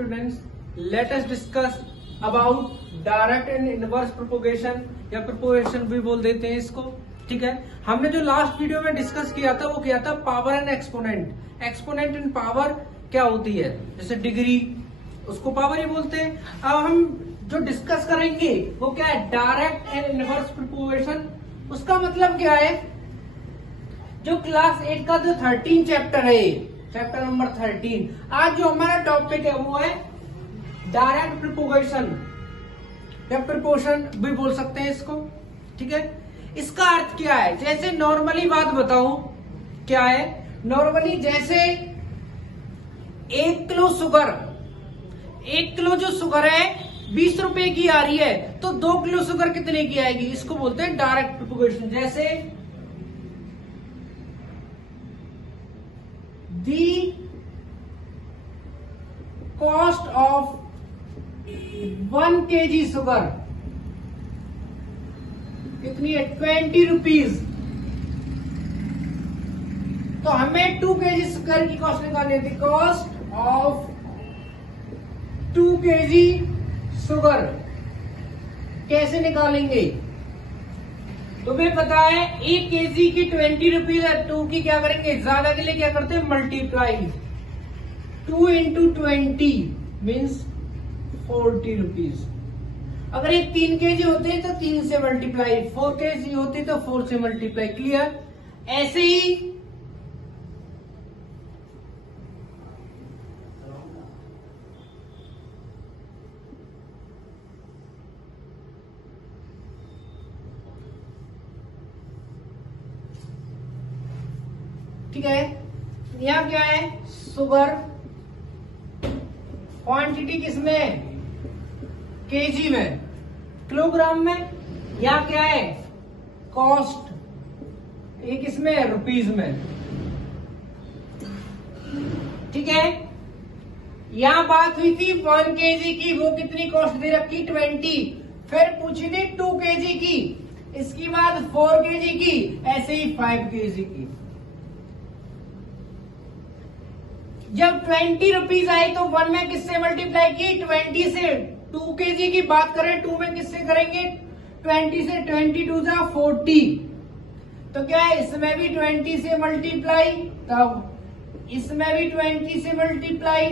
students, let us discuss about direct and inverse propagation या propagation भी बोल देते हैं इसको। ठीक है, हमने जो लास्ट वीडियो में डिस्कस किया था वो क्या था, power and exponent. Exponent in power क्या होती है, जैसे डिग्री, उसको पावर ही बोलते हैं। अब हम जो डिस्कस करेंगे वो क्या है, डायरेक्ट एंड इनवर्स प्रोपोगेशन। उसका मतलब क्या है, जो क्लास 8 का जो 13 चैप्टर है, चैप्टर नंबर 13, आज जो हमारा टॉपिक है वो है डायरेक्ट प्रोपोगेशन या प्रोपोर्शन भी बोल सकते हैं इसको। ठीक है, इसका अर्थ क्या है, जैसे नॉर्मली बात बताऊं क्या है, नॉर्मली जैसे 1 किलो शुगर, 1 किलो जो शुगर है 20 रुपए की आ रही है, तो 2 किलो शुगर कितने की आएगी, इसको बोलते हैं डायरेक्ट प्रोपोगेशन। जैसे दी कॉस्ट ऑफ 1 kg शुगर कितनी है, 20 रुपीज। तो हमें 2 kg शुगर की कॉस्ट निकालनी थी, कॉस्ट ऑफ 2 kg शुगर कैसे निकालेंगे, तुम्हें पता है 1 kg की 20 रुपीज है, 2 की क्या करेंगे, ज्यादा के लिए क्या करते हैं, मल्टीप्लाई। 2 into 20 means 40 rupees. अगर ये 3 kg होते हैं तो 3 से मल्टीप्लाई, 4 kg होते तो 4 से मल्टीप्लाई। क्लियर? ऐसे ही ठीक है, यहां क्या है, शुगर क्वांटिटी किसमें, केजी में, किलोग्राम में। यहां क्या है, कॉस्ट, ये किसमें है, रुपीज में। ठीक है, यहां बात हुई थी 1 kg की, वो कितनी कॉस्ट दे रखी, 20। फिर पूछी थी 2 kg की, इसकी बाद 4 kg की, ऐसे ही 5 kg की। जब 20 रुपीज आई तो 1 में किससे मल्टीप्लाई की, 20 से। 2 kg की बात करें, 2 में किससे करेंगे, 20 से। 22 जा 40, तो क्या है, इसमें भी 20 से मल्टीप्लाई, तब इसमें भी 20 से मल्टीप्लाई,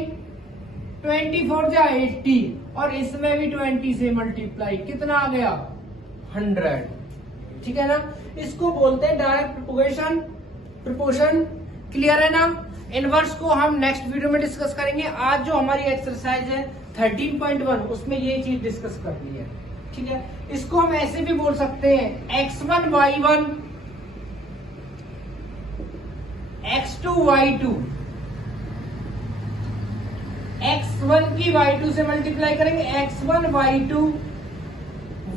24 जा 80, और इसमें भी 20 से मल्टीप्लाई, कितना आ गया, 100। ठीक है ना, इसको बोलते हैं डायरेक्ट प्रोपोगेशन, प्रोपोर्शन। क्लियर है ना? इनवर्स को हम नेक्स्ट वीडियो में डिस्कस करेंगे। आज जो हमारी एक्सरसाइज है 13.1, उसमें ये चीज डिस्कस करनी है। ठीक है, इसको हम ऐसे भी बोल सकते हैं, x1 y1 x2 y2, x1 की y2 से मल्टीप्लाई करेंगे, x1 y2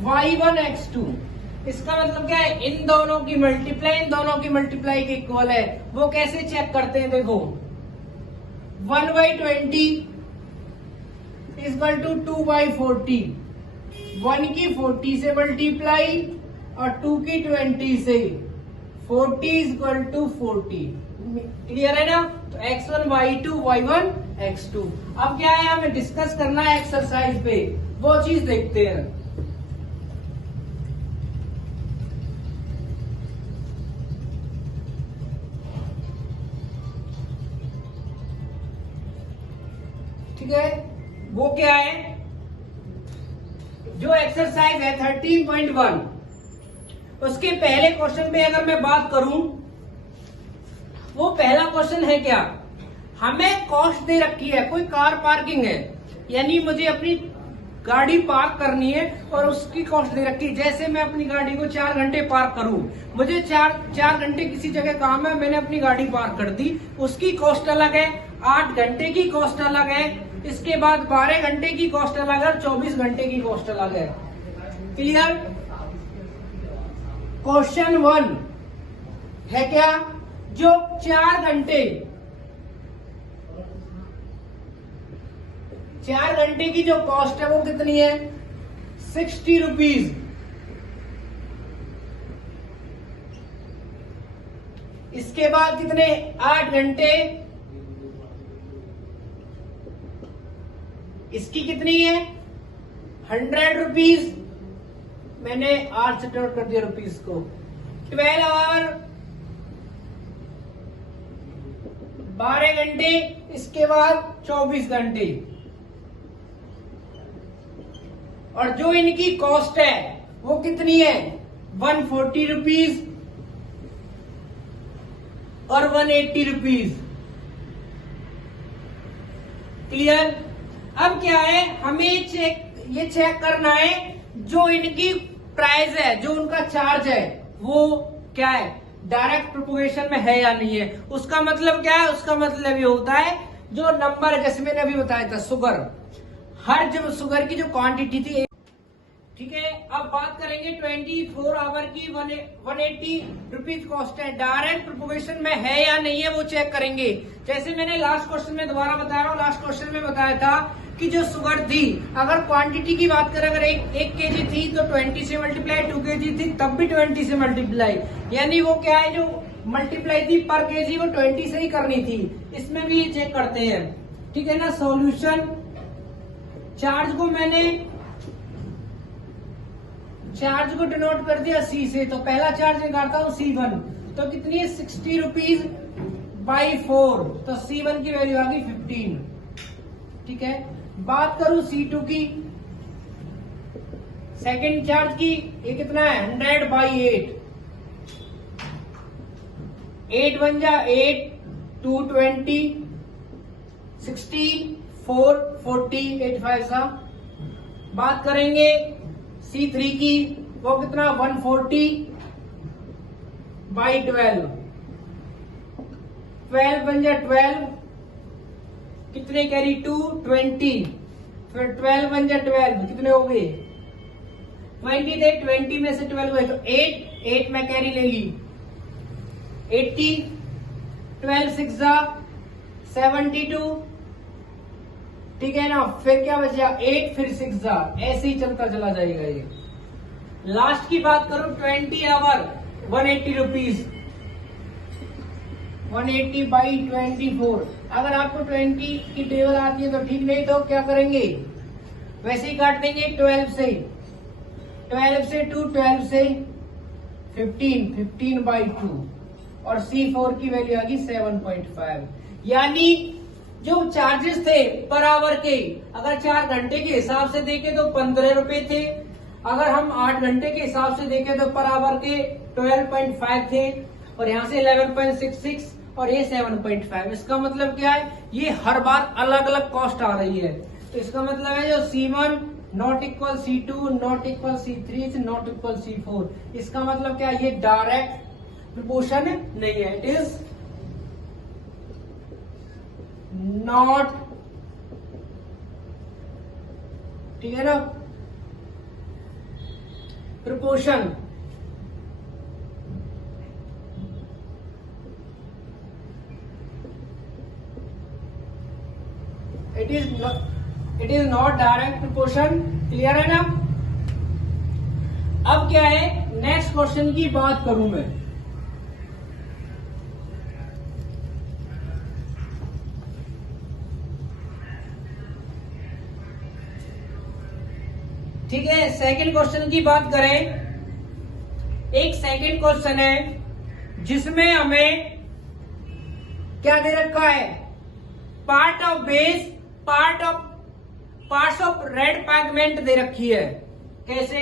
y1 x2। इसका मतलब क्या है, इन दोनों की मल्टीप्लाई इन दोनों की मल्टीप्लाई के इक्वल है। वो कैसे चेक करते हैं, देखो 1/20 इक्वल टू 2/40, 1 की 40 से मल्टीप्लाई और 2 की 20 से, 40 इक्वल टू 40। क्लियर है ना? तो x1 y2 y1 x2। अब क्या है, हमें डिस्कस करना है एक्सरसाइज पे, वो चीज देखते हैं। ठीक है, वो क्या है, जो एक्सरसाइज है 13.1, उसके पहले क्वेश्चन पे अगर मैं बात करूं, वो पहला क्वेश्चन है क्या, हमें कॉस्ट दे रखी है, कोई कार पार्किंग है, यानी मुझे अपनी गाड़ी पार्क करनी है और उसकी कॉस्ट दे रखी है। जैसे मैं अपनी गाड़ी को 4 घंटे पार्क करूं, मुझे 4 घंटे किसी जगह काम है, मैंने अपनी गाड़ी पार्क कर दी, उसकी कॉस्ट अलग है, 8 घंटे की कॉस्ट अलग है, इसके बाद 12 घंटे की कॉस्ट अलग है, 24 घंटे की कॉस्ट अलग है। क्लियर? क्वेश्चन 1 है क्या, जो 4 घंटे की जो कॉस्ट है वो कितनी है, 60 रुपीज। इसके बाद कितने, 8 घंटे, इसकी कितनी है 100 रुपीज, मैंने आर से नोट कर दिया रुपीज को। 12 आवर 12 घंटे, इसके बाद 24 घंटे। और जो इनकी कॉस्ट है वो कितनी है 140 रुपीज और 180 रुपीज। क्लियर। अब क्या है, हमें ये चेक करना है जो इनकी प्राइस है, जो उनका चार्ज है वो क्या है, डायरेक्ट प्रोपोगेशन में है या नहीं है। उसका मतलब क्या है, उसका मतलब ये होता है जो नंबर, जैसे मैंने अभी बताया था शुगर, हर जो शुगर की जो क्वांटिटी थी, ठीक है। अब बात करेंगे 24 आवर की 180 रुपीज कॉस्ट है, डायरेक्ट प्रोपोगेशन में है या नहीं है वो चेक करेंगे। जैसे मैंने लास्ट क्वेश्चन में दोबारा बता रहा हूँ, लास्ट क्वेश्चन में बताया था कि जो शुगर थी, अगर क्वांटिटी की बात करें, अगर एक केजी थी तो 20 से मल्टीप्लाई, 2 केजी थी तब भी 20 से मल्टीप्लाई, यानी वो क्या है, जो मल्टीप्लाई थी पर केजी वो 20 से ही करनी थी। इसमें भी ये चेक करते हैं, ठीक है ना। सॉल्यूशन, चार्ज को मैंने चार्ज को डिनोट कर दिया C से, तो पहला चार्ज निकालता हूँ C1, तो कितनी है 60 रुपीज बाई 4, तो C1 की वैल्यू आ गई 15, ठीक है। बात करूं C2 की, सेकेंड चार्ज की, ये कितना है 100 बाई 8, 8 बन जा 8, 2 20, 16, 4 40, 8 5 सा। बात करेंगे C3 की, वो कितना 140 बाई 12, 12 बन जा 12, कितने कैरी 2 20, फिर 12 बन जा 12, कितने हो गए 20 थे, 20 में से 12 हुए तो 8 में कैरी ले ली 80, 12 6 जा 72, ठीक है ना। फिर क्या बचा 8, फिर 6 जा, ऐसे ही चलता चला जाएगा ये। लास्ट की बात करूं 20 आवर 180 रुपीज, 180 बाई 24। अगर आपको 20 की टेबल आती है तो ठीक, नहीं तो क्या करेंगे, वैसे ही काट देंगे 12 से 2, 12 से 15, 15 बाई 2, और C4 की वैल्यू आ गई 7.5। यानी जो चार्जेस थे पर आवर के, अगर 4 घंटे के हिसाब से देखें तो 15 रुपए थे, अगर हम 8 घंटे के हिसाब से देखें तो पर आवर के 12.5 थे, और यहाँ से 11.66 और ये 7.5। इसका मतलब क्या है, ये हर बार अलग अलग कॉस्ट आ रही है। तो इसका मतलब है जो C1 not equal C2 not equal C3 not equal C4, इसका मतलब क्या है, ये डायरेक्ट प्रोपोर्शन नहीं है, इट इज नॉट, ठीक है ना, proportion. It is not direct proportion. Clear है ना। अब क्या है, नेक्स्ट क्वेश्चन की बात करूं मैं, ठीक है। सेकंड क्वेश्चन की बात करें, एक सेकंड क्वेश्चन है जिसमें हमें क्या दे रखा है, part of base, parts of red pigment दे रखी है। कैसे,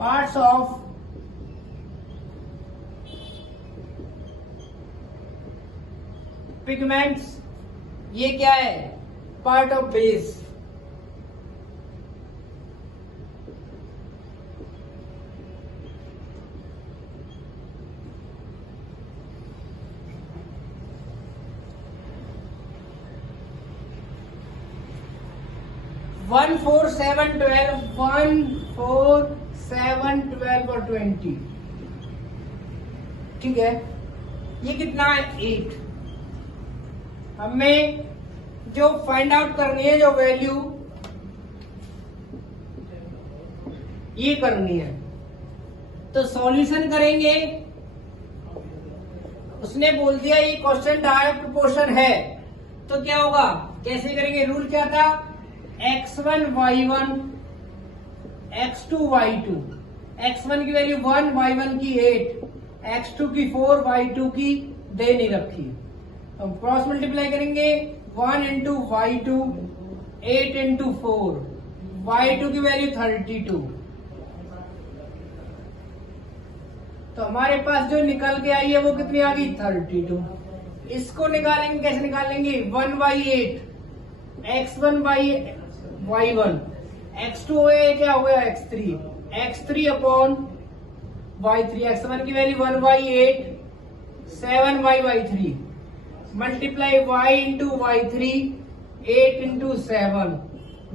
पार्ट्स ऑफ पिगमेंट्स, ये क्या है, पार्ट ऑफ बेस। वन 4 7 12, 1 4 7 12 और 20, ठीक है। ये कितना है 8, हमें जो फाइंड आउट करनी है, जो वैल्यू ये करनी है, तो सॉल्यूशन करेंगे। उसने बोल दिया ये क्वेश्चन डायरेक्ट प्रोपोर्शन है, तो क्या होगा, कैसे करेंगे, रूल क्या था, x1 y1 x2 y2, x1 की वैल्यू 1, y1 की 8, x2 की 4, y2 की दे नहीं रखी। हम क्रॉस मल्टीप्लाई करेंगे, 1 इंटू y2 8 इंटू 4, y2 की वैल्यू 32, तो हमारे पास जो निकल के आई है वो कितनी आ गई, 32। इसको निकालेंगे, कैसे निकालेंगे, 1/8 x1 बाई y1, x2 है क्या हो गया, x3 अपॉन y3, x1 की value 1/8 7y/3 multiply y into y3 8 into 7,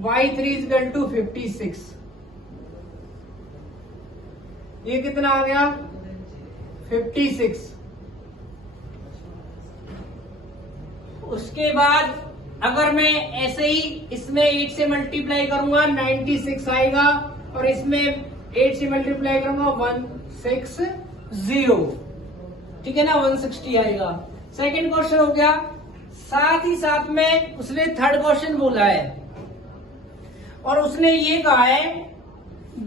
y3 is equal to 56। ये कितना आ गया, 56। उसके बाद अगर मैं ऐसे ही इसमें 8 से मल्टीप्लाई करूंगा 96 आएगा, और इसमें 8 से मल्टीप्लाई करूंगा 160, ठीक है ना, 160 आएगा। सेकंड क्वेश्चन हो गया। साथ ही साथ में उसने थर्ड क्वेश्चन बोला है, और उसने ये कहा है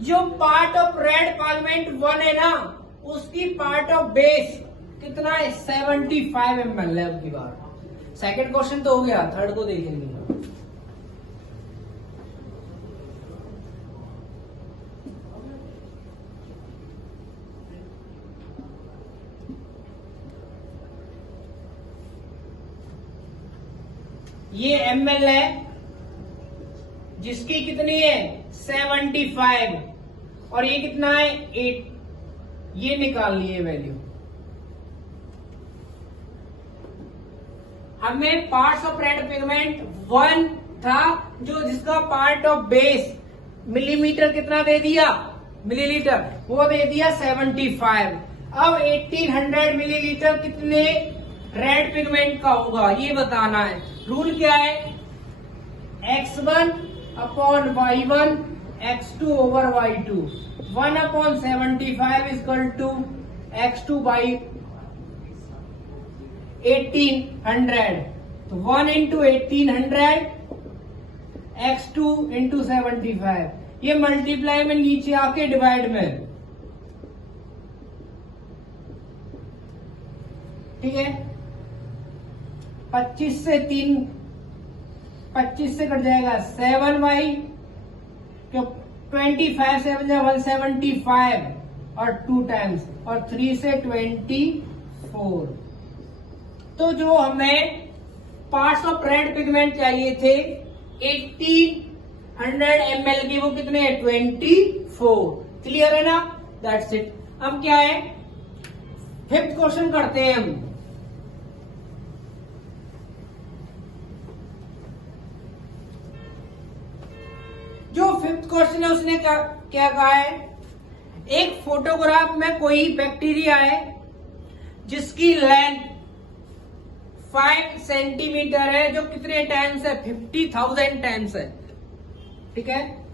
जो पार्ट ऑफ रेड पार्टमेंट 1 है ना, उसकी पार्ट ऑफ बेस कितना है, 75 ml है। अब की बार सेकंड क्वेश्चन तो हो गया, थर्ड को देखेंगे। ये ml है जिसकी कितनी है, 75, और ये कितना है, 8। ये निकालनी है वैल्यू। हमें पार्ट्स ऑफ रेड पिगमेंट 1 था, जो जिसका पार्ट ऑफ बेस मिलीमीटर कितना दे दिया, मिलीलीटर, वो दे दिया 75। अब 1800 मिलीलीटर कितने रेड पिगमेंट का होगा ये बताना है। रूल क्या है, x1 upon y1 x2 over y2, 1 upon 75 is equal to x2 by 1800, तो 1 इंटू 1800 x2 इंटू 75, ये मल्टीप्लाई में नीचे आके डिवाइड में, ठीक है। 25 से 3, 25 से कट जाएगा 7y, 25 से 175 और 2 टाइम्स, और 3 से 24। तो जो हमें पार्ट्स ऑफ रेड पिगमेंट चाहिए थे 1800 ml की, वो कितने हैं, 24। क्लियर है ना, दैट्स इट। अब क्या है, फिफ्थ क्वेश्चन करते हैं हम। जो फिफ्थ क्वेश्चन है उसने क्या कहा है, एक फोटोग्राफ में कोई बैक्टीरिया है जिसकी लेंथ 5 सेंटीमीटर है, जो कितने टाइम्स है, 50,000 टाइम्स है, ठीक है।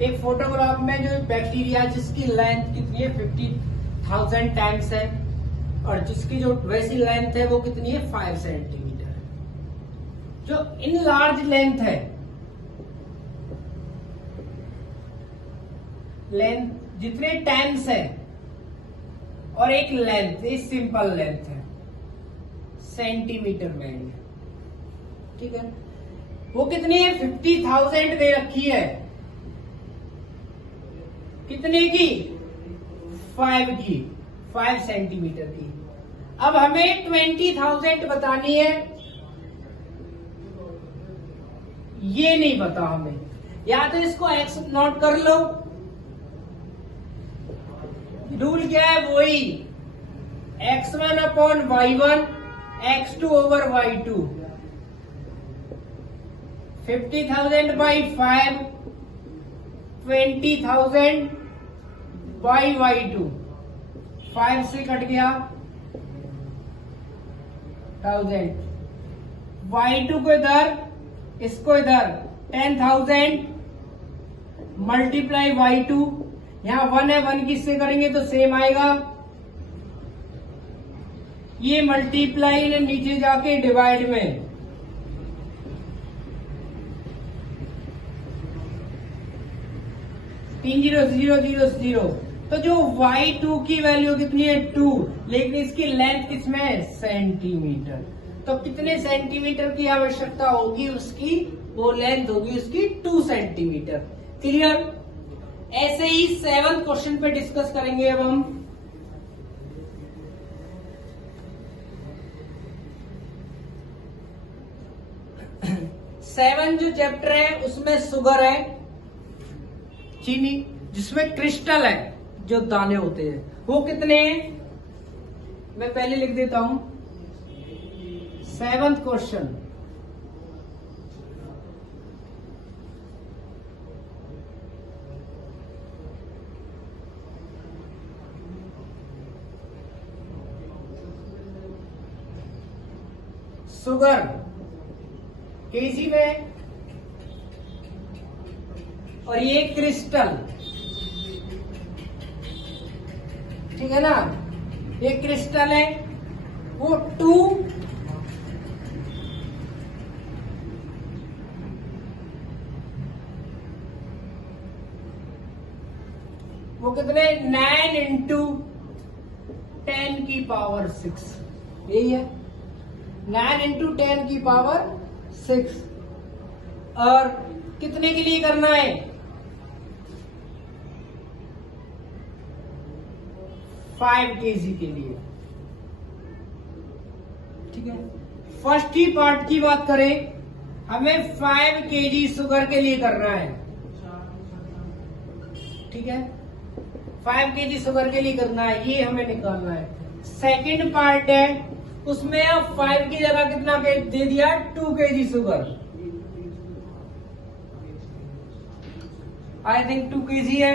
एक फोटोग्राफ में जो बैक्टीरिया जिसकी लेंथ कितनी है, 50,000 टाइम्स है, और जिसकी जो वैसी लेंथ है वो कितनी है, 5 सेंटीमीटर है। जो इन लार्ज लेंथ है, लेंथ जितने टाइम्स है, और एक लेंथ, ये सिंपल लेंथ है सेंटीमीटर में, ठीक है। वो कितनी है, 50,000 दे रखी है, कितने की, 5 की, 5 सेंटीमीटर की। अब हमें 20,000 बतानी है, ये नहीं पता हमें, या तो इसको x नोट कर लो। रूल क्या है, वही x1 upon y1 x2 over y2, 50,000 by 5, 20,000 by y2, 5 से कट गया 1000, y2 को इधर, इसको इधर 10,000 मल्टीप्लाई y2, यहां 1 है, 1 किससे करेंगे तो सेम आएगा, ये मल्टीप्लाई नीचे जाके डिवाइड में, तीन जीरो जीरो जीरो जीरो, तो जो y2 की वैल्यू कितनी है 2, लेकिन इसकी लेंथ किसमें है सेंटीमीटर, तो कितने सेंटीमीटर की आवश्यकता होगी उसकी, वो लेंथ होगी उसकी 2 सेंटीमीटर। क्लियर। ऐसे ही 7th क्वेश्चन पे डिस्कस करेंगे अब हम। सेवन जो चैप्टर है उसमें शुगर है, चीनी, जिसमें क्रिस्टल है, जो दाने होते हैं, वो कितने हैं, मैं पहले लिख देता हूं। 7th क्वेश्चन, शुगर केजी में, और ये क्रिस्टल, ठीक है ना, ये क्रिस्टल है, वो 2 वो कितने 9 इंटू 10 की पावर 6, यही है 9 इंटू 10 की पावर 6, और कितने के लिए करना है, 5 kg के लिए, ठीक है। फर्स्ट ही पार्ट की बात करें, हमें 5 kg शुगर के लिए करना है, ठीक है, 5 kg शुगर के लिए करना है, ये हमें निकालना है। सेकंड पार्ट है, उसमें अब 5 की जगह कितना दे दिया, 2 kg sugar, I think 2 kg है,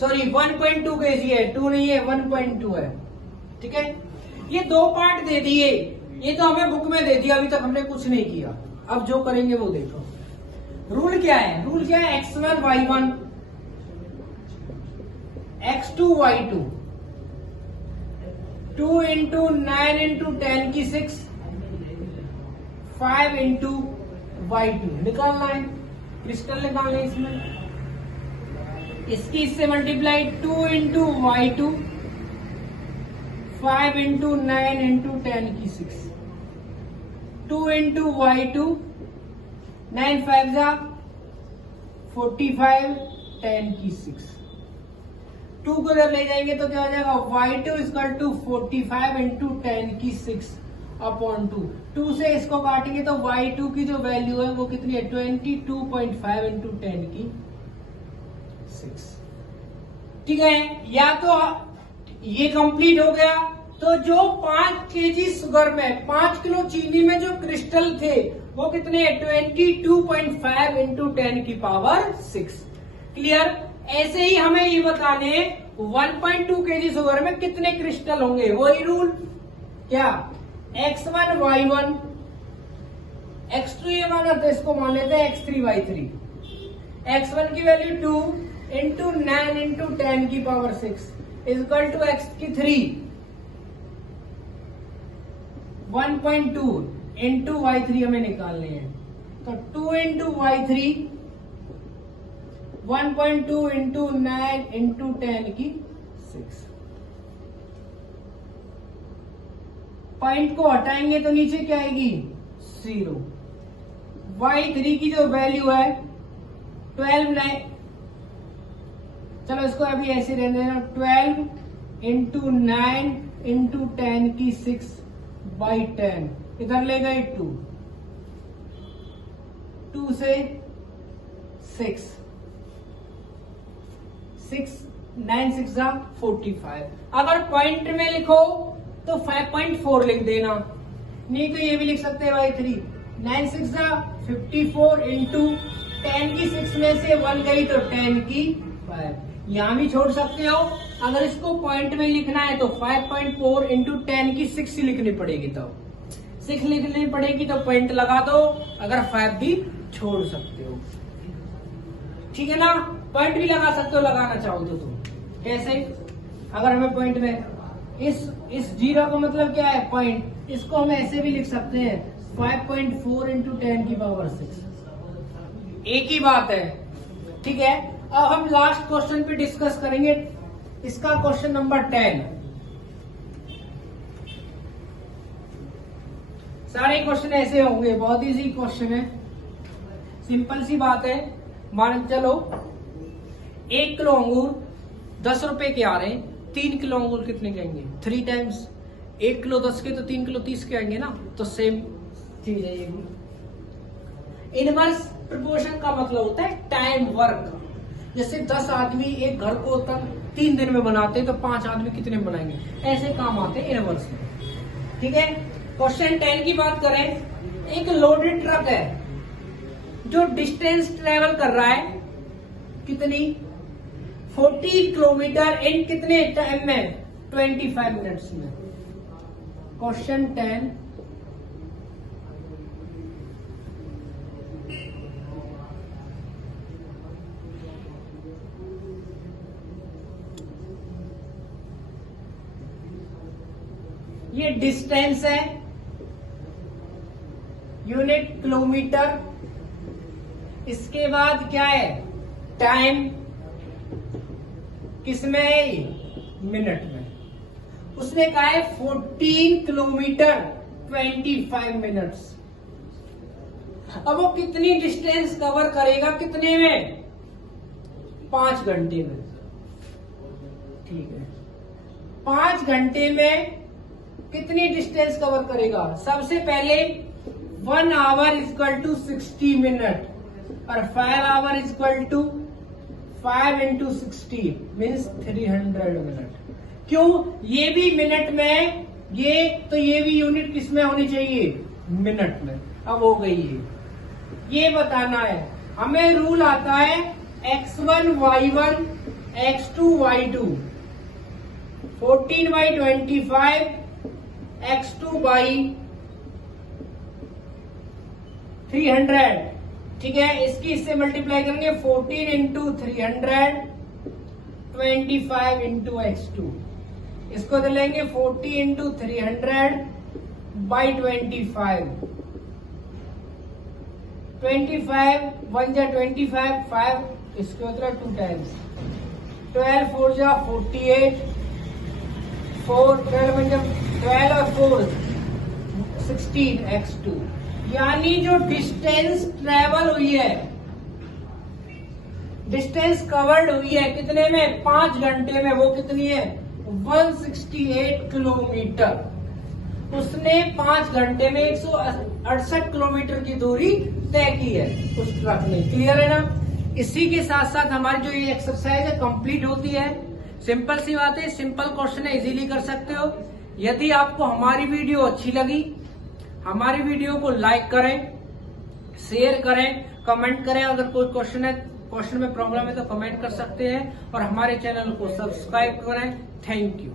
सॉरी 1.2 kg है, 2 नहीं है 1.2 है, ठीक है। ये 2 पार्ट दे दिए, ये तो हमें बुक में दे दिया, अभी तक हमने कुछ नहीं किया, अब जो करेंगे वो देखो। रूल क्या है, रूल क्या है, x1 y1, x2 y2, 2 into 9 into 10 की 6, 5 इंटू y2 निकालना है, क्रिस्टल निकालना है इसमें, इसकी इससे multiply 2 into y2, 5 into 9 into 10 की 6, 2 इंटू y2, 9 5 जा 45, 10 की 6, 2 को जब ले जाएंगे तो क्या हो जाएगा, y2 इक्वल टू 45 इंटू 10 की 6 अपॉन 2, 2 से इसको काटेंगे तो y2 की जो वैल्यू है वो कितनी है, 22.5 इंटू 10 की 6, ठीक है। या तो ये कंप्लीट हो गया, तो जो 5 kg शुगर में, 5 किलो चीनी में जो क्रिस्टल थे वो कितने, 22.5 इंटू 10 की पावर 6। क्लियर। ऐसे ही हमें ये बताने 1.2 kg शुगर में कितने क्रिस्टल होंगे, वही रूल, क्या, x1 y1, x2 ये माना तो इसको मान लेते हैं x3 y3, x1 की वैल्यू 2 इंटू 9 इंटू 10 की पावर 6 इक्वल टू x की 3, 1.2 इंटू y3 हमें निकालने हैं, तो 2 इंटू y3, 1.2 इंटू 9 इंटू 10 की 6, पॉइंट को हटाएंगे तो नीचे क्या आएगी, 0। y3 की जो वैल्यू है 12, 9, चलो इसको अभी ऐसे रहने देना, 12 इंटू 9 इंटू 10 की 6 बाई 10, इधर ले गए 2, 2 से 6, 9 6 45। अगर पॉइंट में लिखो तो 5.4 लिख देना, नहीं तो ये भी लिख सकते हैं भाई 3। 9 6 54 इंटू 10 की 6 में से 1 गई तो 10 की 5, यहां भी छोड़ सकते हो। अगर इसको पॉइंट में लिखना है तो 5.4 इंटू 10 की 6 लिखनी पड़ेगी, तो 6 लिखनी पड़ेगी तो पॉइंट लगा दो, अगर 5 भी छोड़ सकते हो, ठीक है ना। पॉइंट भी लगा सकते हो लगाना चाहो तो तुम, कैसे? अगर हमें पॉइंट में इस जीरो का मतलब क्या है? पॉइंट। इसको हम ऐसे भी लिख सकते हैं 5.4 इंटू 10 की पावर 6, एक ही बात है, ठीक है। अब हम लास्ट क्वेश्चन पे डिस्कस करेंगे, इसका क्वेश्चन नंबर 10। सारे क्वेश्चन ऐसे होंगे, बहुत इजी क्वेश्चन है, सिंपल सी बात है। मान चलो 1 किलो अंगूर 10 रुपए के आ रहे हैं, 3 किलो अंगूर कितने के आएंगे? 3 टाइम्स 1 किलो 10 के तो 3 किलो 30 के आएंगे ना, तो सेम चीज है ये भी। इनवर्स प्रोपोर्शन का मतलब होता है टाइम वर्क। जैसे 10 आदमी एक घर को तक 3 दिन में बनाते हैं, तो 5 आदमी कितने में बनाएंगे? ऐसे काम आते हैं इनवर्स में, ठीक है। क्वेश्चन 10 की बात करें, एक लोडेड ट्रक है जो डिस्टेंस ट्रेवल कर रहा है, कितनी? 40 किलोमीटर इन कितने टाइम में? 25 मिनट्स में। क्वेश्चन 10, ये डिस्टेंस है, यूनिट किलोमीटर, इसके बाद क्या है? टाइम, किसमें है? मिनट में। उसने कहा है 14 किलोमीटर 25 मिनट्स। अब वो कितनी डिस्टेंस कवर करेगा, कितने में? 5 घंटे में, ठीक है। 5 घंटे में कितनी डिस्टेंस कवर करेगा? सबसे पहले 1 आवर इक्वल टू 60 मिनट और 5 hour equal to 5 into 60 means 300 minute. क्यों? ये भी मिनट में, ये भी यूनिट किसमें होनी चाहिए? मिनट में। अब हो गई ये बताना है हमें। रूल आता है x1 y1 x2 y2 14/25 x2 by 300, ठीक है। इसकी इससे मल्टीप्लाई करेंगे 14 इंटू 300 25 इंटू x2, इसको तो लेंगे 40 इंटू 300 बाई 25 1 जा 25 5, इसके उधर 2 टाइम्स 12 4 जा 48 4 12 1 जा 12 और 4 16 x2, यानी जो डिस्टेंस ट्रेवल हुई है, डिस्टेंस कवर्ड हुई है कितने में? 5 घंटे में। वो कितनी है? 168 किलोमीटर। उसने 5 घंटे में 168 किलोमीटर की दूरी तय की है उस ट्रक ने। क्लियर है ना? इसी के साथ साथ हमारी जो ये एक्सरसाइज है कंप्लीट होती है। सिंपल सी बात है, सिंपल क्वेश्चन है, इजीली कर सकते हो। यदि आपको हमारी वीडियो अच्छी लगी, हमारी वीडियो को लाइक करें, शेयर करें, कमेंट करें। अगर कोई क्वेश्चन में प्रॉब्लम है तो कमेंट कर सकते हैं और हमारे चैनल को सब्सक्राइब करें। Thank you.